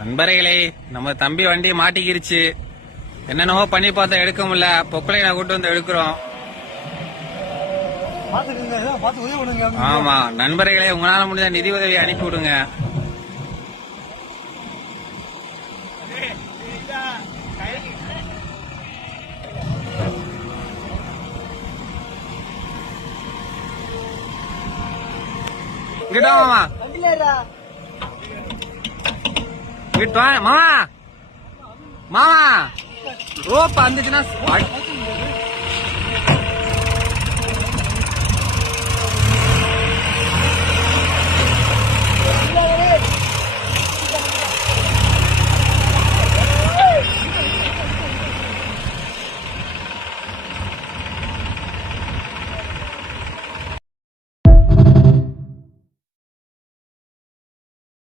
நண்பர்களே, நம்ம தம்பி வண்டி மாட்டிக்கிருச்சு. என்னென்னவோ பண்ணி பார்த்தா எடுக்க முடியல. பொக்கலையை கூட்டு வந்து எடுக்கிறோம். ஆமா நண்பர்களே, உங்களால முடிஞ்ச நிதி உதவி அனுப்பி விடுங்க. மாமா மாமா மாமா ரோப் வந்துச்சுன்னா